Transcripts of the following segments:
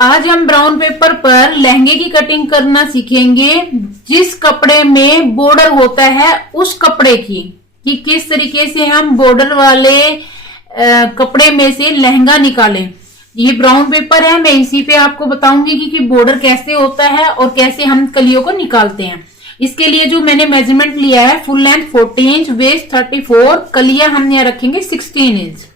आज हम brown paper पर लहंगे की कटिंग करना सीखेंगे। जिस कपड़े में बॉर्डर होता है उस कपड़े की कि किस तरीके से हम बॉर्डर वाले कपड़े में से लहंगा निकालें। ये ब्राउन पेपर है, मैं इसी पे आपको बताऊंगी कि बॉर्डर कैसे होता है और कैसे हम कलियों को निकालते हैं। इसके लिए जो मैंने मेजरमेंट लिया है, फुल लेंथ 40 इंच, वेस्ट 34, कलियां हम यहाँ रखेंगे 16 इंच।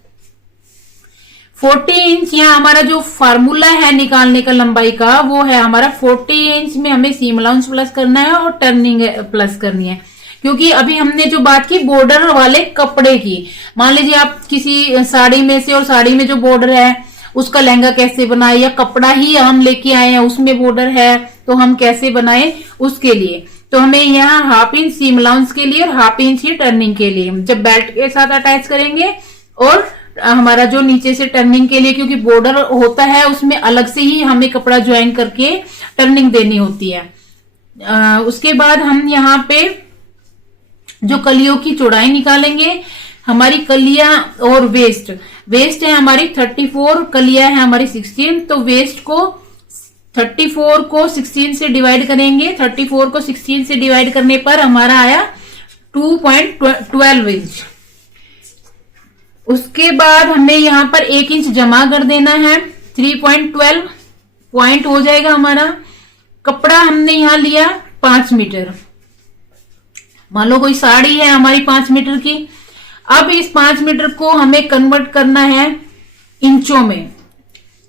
40 इंच यहाँ हमारा जो फार्मूला है निकालने का लंबाई का, वो है हमारा 40 इंच में हमें सीम अलाउंस प्लस करना है और टर्निंग प्लस करनी है। क्योंकि अभी हमने जो बात की बॉर्डर वाले कपड़े की, मान लीजिए आप किसी साड़ी में से, और साड़ी में जो बॉर्डर है उसका लहंगा कैसे बनाए, या कपड़ा ही हम लेके आए हैं उसमें बॉर्डर है तो हम कैसे बनाए, उसके लिए तो हमें यहाँ हाफ इंच सीम अलाउंस के लिए और हाफ इंच ही टर्निंग के लिए जब बेल्ट के साथ अटैच करेंगे, और हमारा जो नीचे से टर्निंग के लिए, क्योंकि बॉर्डर होता है उसमें अलग से ही हमें कपड़ा ज्वाइन करके टर्निंग देनी होती है। उसके बाद हम यहाँ पे जो कलियों की चौड़ाई निकालेंगे, हमारी कलियां और वेस्ट है हमारी 34, कलियां है हमारी 16, तो वेस्ट को 34 को 16 से डिवाइड करेंगे। 34 को 16 से डिवाइड करने पर हमारा आया 2.12 इंच। उसके बाद हमें यहाँ पर 1 इंच जमा कर देना है, 3.12 पॉइंट हो जाएगा हमारा। कपड़ा हमने यहाँ लिया 5 मीटर, मान लो कोई साड़ी है हमारी 5 मीटर की। अब इस 5 मीटर को हमें कन्वर्ट करना है इंचों में,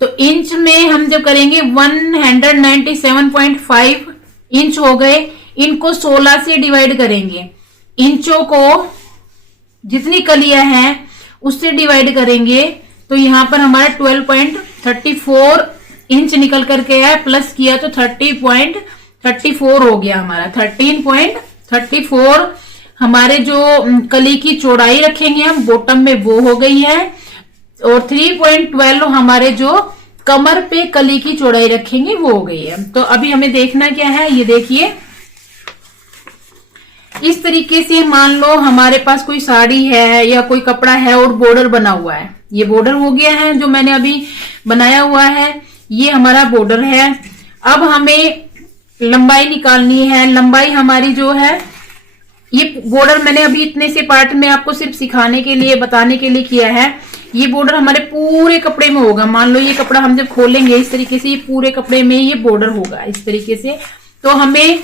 तो इंच में हम जब करेंगे 197.5 इंच हो गए। इनको 16 से डिवाइड करेंगे, इंचों को जितनी कलियां हैं उससे डिवाइड करेंगे, तो यहां पर हमारा 12.34 इंच निकल करके है, प्लस किया तो 30.34 हो गया हमारा। 13.34 हमारे जो कली की चौड़ाई रखेंगे हम बॉटम में वो हो गई है, और 3.12 हमारे जो कमर पे कली की चौड़ाई रखेंगे वो हो गई है। तो अभी हमें देखना क्या है, ये देखिए इस तरीके से मान लो हमारे पास कोई साड़ी है या कोई कपड़ा है और बॉर्डर बना हुआ है। ये बॉर्डर हो गया है जो मैंने अभी बनाया हुआ है, ये हमारा बॉर्डर है। अब हमें लंबाई निकालनी है। लंबाई हमारी जो है, ये बॉर्डर मैंने अभी इतने से पार्ट में आपको सिर्फ सिखाने के लिए, बताने के लिए किया है। ये बॉर्डर हमारे पूरे कपड़े में होगा। मान लो ये कपड़ा हम जब खोलेंगे इस तरीके से, ये पूरे कपड़े में ये बॉर्डर होगा इस तरीके से। तो हमें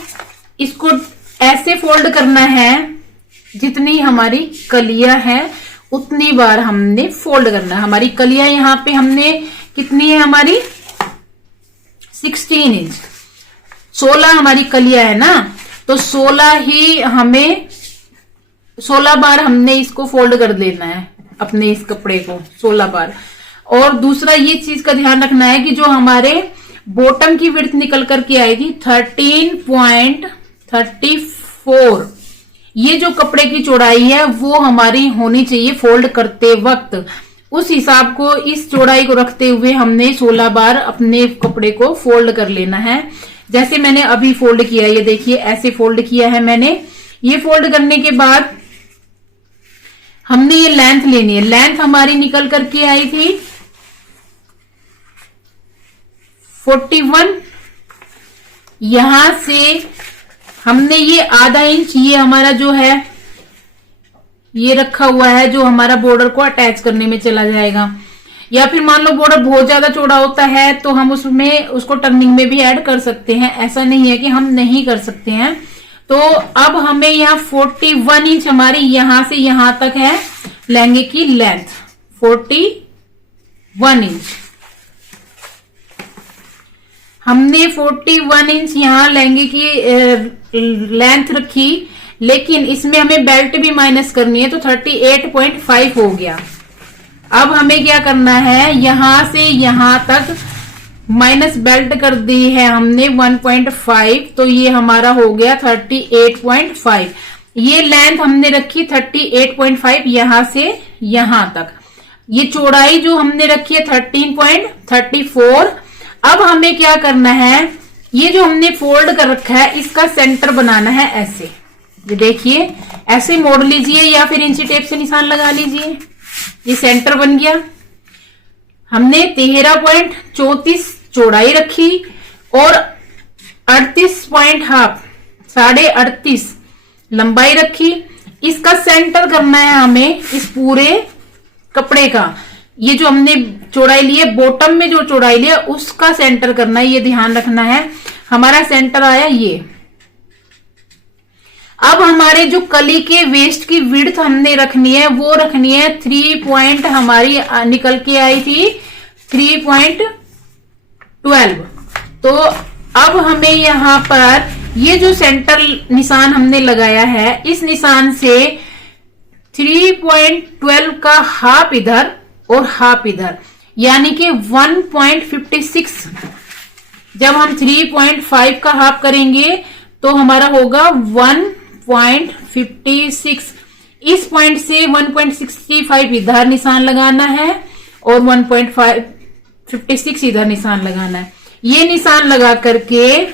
इसको ऐसे फोल्ड करना है, जितनी हमारी कलियां हैं उतनी बार हमने फोल्ड करना है। हमारी कलियां यहाँ पे हमने कितनी है, हमारी 16 इंच, 16 हमारी कलियां है ना, तो 16 ही हमें 16 बार हमने इसको फोल्ड कर देना है, अपने इस कपड़े को 16 बार। और दूसरा ये चीज का ध्यान रखना है कि जो हमारे बॉटम की विड्थ निकल करके आएगी 13.34, ये जो कपड़े की चौड़ाई है वो हमारी होनी चाहिए फोल्ड करते वक्त। उस हिसाब को, इस चौड़ाई को रखते हुए हमने 16 बार अपने कपड़े को फोल्ड कर लेना है। जैसे मैंने अभी फोल्ड किया, ये देखिए ऐसे फोल्ड किया है मैंने। ये फोल्ड करने के बाद हमने ये लेंथ लेनी है। लेंथ हमारी निकल करके आई थी 41। यहां से हमने ये आधा इंच, ये हमारा जो है ये रखा हुआ है, जो हमारा बॉर्डर को अटैच करने में चला जाएगा। या फिर मान लो बॉर्डर बहुत ज्यादा चौड़ा होता है तो हम उसमें उसको टर्निंग में भी ऐड कर सकते हैं, ऐसा नहीं है कि हम नहीं कर सकते हैं। तो अब हमें यहाँ 41 इंच हमारी यहां से यहां तक है लहंगे की लेंथ, 41 इंच हमने 41 इंच यहाँ लहंगे की लेंथ रखी, लेकिन इसमें हमें बेल्ट भी माइनस करनी है, तो 38.5 हो गया। अब हमें क्या करना है, यहां से यहां तक माइनस बेल्ट कर दी है हमने 1.5, तो ये हमारा हो गया 38.5। ये लेंथ हमने रखी 38.5 यहां से यहां तक। ये चौड़ाई जो हमने रखी है 13.34। अब हमें क्या करना है, ये जो हमने फोल्ड कर रखा है इसका सेंटर बनाना है ऐसे। ये देखिए ऐसे मोड़ लीजिए या फिर इंची टेप से निशान लगा लीजिए, ये सेंटर बन गया। हमने 13.34 चौड़ाई रखी और 38.5 38.5 लंबाई रखी। इसका सेंटर करना है हमें इस पूरे कपड़े का। ये जो हमने चौड़ाई ली है, बॉटम में जो चौड़ाई लिया उसका सेंटर करना है, ये ध्यान रखना है। हमारा सेंटर आया ये। अब हमारे जो कली के वेस्ट की विड्थ हमने रखनी है वो रखनी है 3 पॉइंट, हमारी निकल के आई थी 3.12। तो अब हमें यहां पर ये जो सेंटर निशान हमने लगाया है, इस निशान से 3.12 का हाफ इधर और हाफ इधर, यानी कि 1.56। जब हम 3.5 का हाफ करेंगे तो हमारा होगा 1.56। इस पॉइंट से 1.65 इधर निशान लगाना है और 1.56 इधर निशान लगाना है। ये निशान लगा करके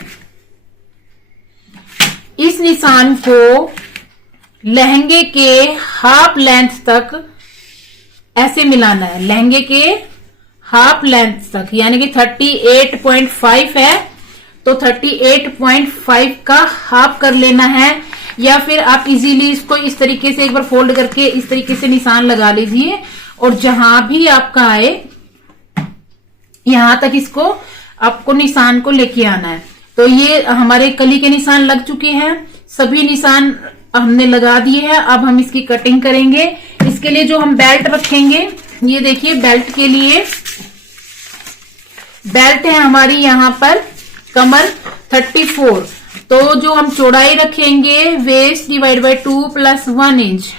इस निशान को लहंगे के हाफ लेंथ तक ऐसे मिलाना है, लहंगे के हाफ लेंथ तक, यानी कि 38.5 है तो 38.5 का हाफ कर लेना है। या फिर आप इजीली इसको इस तरीके से एक बार फोल्ड करके इस तरीके से निशान लगा लीजिए और जहां भी आपका आए यहां तक इसको आपको निशान को लेके आना है। तो ये हमारे कली के निशान लग चुके हैं, सभी निशान हमने लगा दिए हैं। अब हम इसकी कटिंग करेंगे। इसके लिए जो हम बेल्ट रखेंगे, ये देखिए बेल्ट के लिए बेल्ट है हमारी यहां पर कमर 34। तो जो हम चौड़ाई रखेंगे वेस्ट डिवाइड बाय 2 + 1 इंच,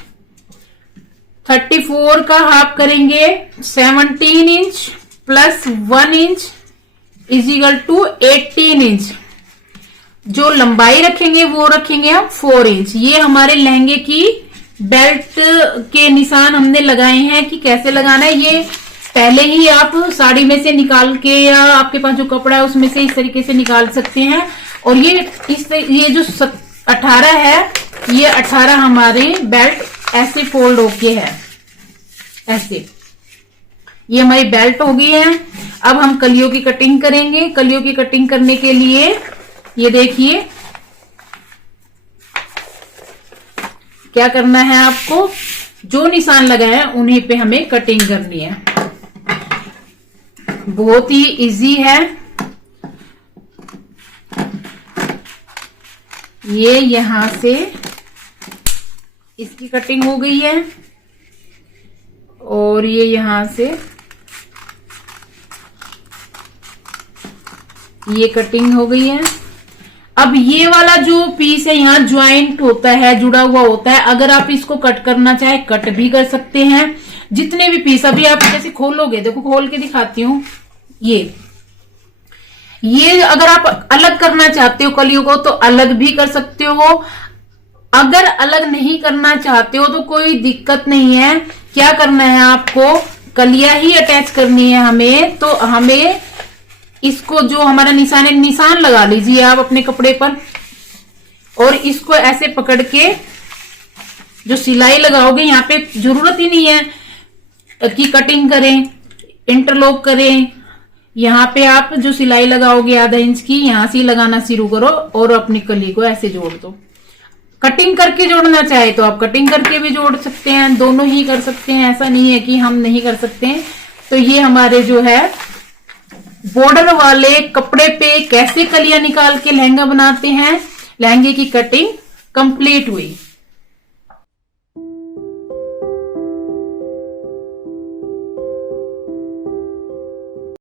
34 का हाफ करेंगे 17 inch + 1 inch equal to 18 inch. जो लंबाई रखेंगे वो रखेंगे हम 4 इंच। ये हमारे लहंगे की बेल्ट के निशान हमने लगाए हैं कि कैसे लगाना है। ये पहले ही आप साड़ी में से निकाल के या आपके पास जो कपड़ा है उसमें से इस तरीके से निकाल सकते हैं। और ये जो 18 है, ये 18 हमारे बेल्ट ऐसे फोल्ड होके है, ऐसे। ये हमारी बेल्ट हो गई है। अब हम कलियों की कटिंग करेंगे। कलियों की कटिंग करने के लिए ये देखिए क्या करना है आपको, जो निशान लगाए हैं उन्हीं पे हमें कटिंग करनी है। बहुत ही इजी है। ये यहां से इसकी कटिंग हो गई है और ये यहां से ये कटिंग हो गई है। अब ये वाला जो पीस है यहाँ ज्वाइंट होता है, जुड़ा हुआ होता है। अगर आप इसको कट करना चाहे कट भी कर सकते हैं। जितने भी पीस अभी आप जैसे खोलोगे, देखो खोल के दिखाती हूँ। ये अगर आप अलग करना चाहते हो कलियों को तो अलग भी कर सकते हो। अगर अलग नहीं करना चाहते हो तो कोई दिक्कत नहीं है। क्या करना है आपको, कलियां ही अटैच करनी है हमें। तो हमें इसको जो हमारा निशान है, निशान लगा लीजिए आप अपने कपड़े पर और इसको ऐसे पकड़ के जो सिलाई लगाओगे, यहाँ पे जरूरत ही नहीं है कि कटिंग करें, इंटरलॉक करें। यहाँ पे आप जो सिलाई लगाओगे आधा इंच की, यहां से लगाना शुरू करो और अपनी कली को ऐसे जोड़ दो। कटिंग करके जोड़ना चाहे तो आप कटिंग करके भी जोड़ सकते हैं, दोनों ही कर सकते हैं। ऐसा नहीं है कि हम नहीं कर सकते हैं। तो ये हमारे जो है बॉर्डर वाले कपड़े पे कैसे कलियां निकाल के लहंगा बनाते हैं, लहंगे की कटिंग कंप्लीट हुई।